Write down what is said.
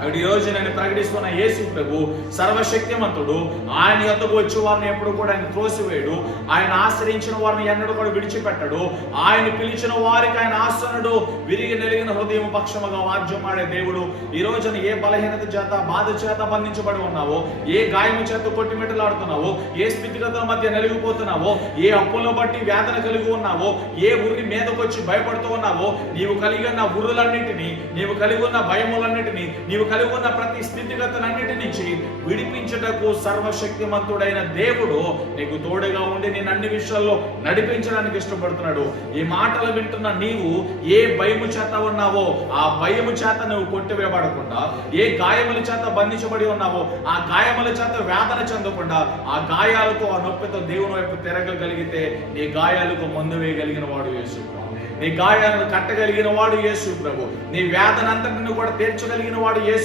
ఈ రోజు నేను ప్రకటిస్తున్న యేసు ప్రభు సర్వశక్తిమంతుడు. ఆయన యొద్దకు వచ్చే వారిని ఎప్పుడు కూడా ఆయన త్రోసివేయడు. ఆయన ఆశ్రయించిన వారిని ఎన్నడూ కూడా విడిచిపెట్టడు. ఆయన పిలిచిన వారికి ఆయన ఆసనుడు. విరిగి నెలిగిన హృదయం పక్షముగా వాద్యం ఆడే దేవుడు. ఈ రోజున ఏ బలహీనత చేత, బాధ చేత బంధించబడి ఉన్నావో, ఏ గాయము చేత కొట్టిమిట్టలాడుతున్నావో, ఏ స్థితిగతుల మధ్య నలిగిపోతున్నావో, ఏ అప్పులను బట్టి వేదన కలిగి ఉన్నావో, ఏ ఊరి మీదకి వచ్చి భయపడుతూ ఉన్నావో, నీవు కలిగి ఉన్న ఊరులన్నింటినీ, నీవు కలిగి ఉన్న భయములన్నింటినీ, నీవు కలిగి ఉన్న ప్రతి స్థితిగతులన్నిటి నుంచి విడిపించుటకు సర్వశక్తిమంతుడైన దేవుడు నీకు తోడుగా ఉండి నేను అన్ని విషయాల్లో నడిపించడానికి ఇష్టపడుతున్నాడు. ఈ మాటలు వింటున్న నీవు ఏ భయము చేత ఉన్నావో ఆ భయము చేత నువ్వు కొట్టివేయబడకుండా, ఏ గాయముల చేత బంధించబడి ఉన్నావో ఆ గాయముల చేత వేదన చెందకుండా, ఆ గాయాలతో, ఆ నొప్పితో దేవుని వైపు తిరగగలిగితే నీ గాయాలకు మందు వేయగలిగిన వాడు యేసు. నీ గాయాలను కట్టగలిగిన వాడు యేసు ప్రభు. నీ వేదన అంతటిని కూడా తీర్చగలిగిన వాడు యేసు